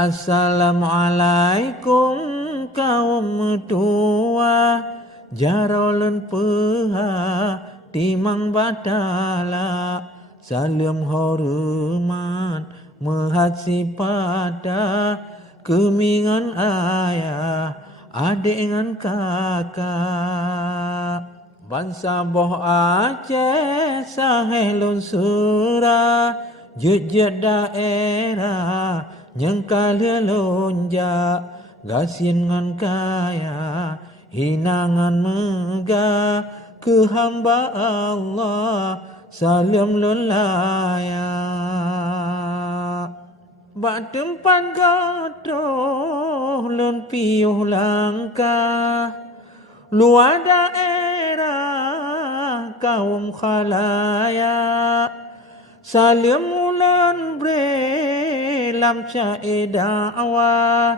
Assalamualaikum kaum tua, jarolun peha timang badala, salam hormat mehadsi pada kemingan ayah, adik ngan kakak. Bangsa boh Aceh sahelun surah, jejet daerah nyengkal lonja, gasin ngan kaya hinangan megah, ke hamba Allah salam lolaya. Bak tempat gadoh lon piuh langkah, luar daerah kaum khalayak, salam ulan bre lam cai dakwah,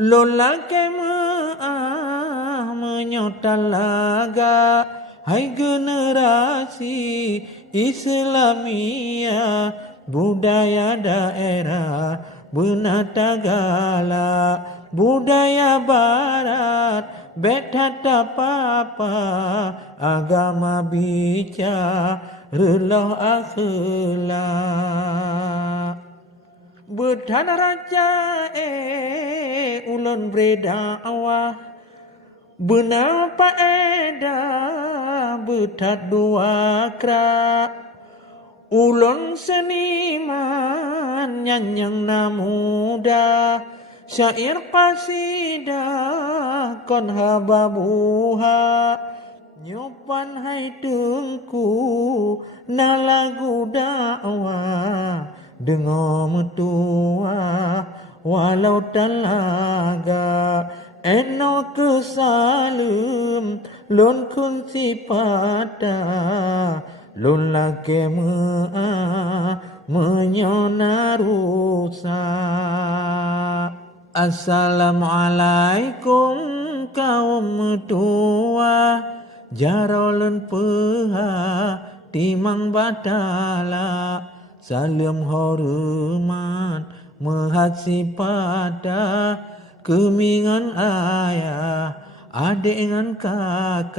lola kemah menyotal laga, hai generasi Islamia, budaya daerah benata gala, budaya barat betata papa, agama bicara relah akhlak. Bedana raja ulun berdakwah, benapa betat dua kra, ulun seniman nyanyang namuda, syair pasidah kon hababuha, nyopan hai tengku na lagu dakwah, dengar metua walau talaga, eno kesalem lon kunci pada, lon lake menyona rusak. Assalamualaikum kaum tua, jarolun peha timang badala, salam hormat mehadsi pada kemingan ayah, adik ngan kakak.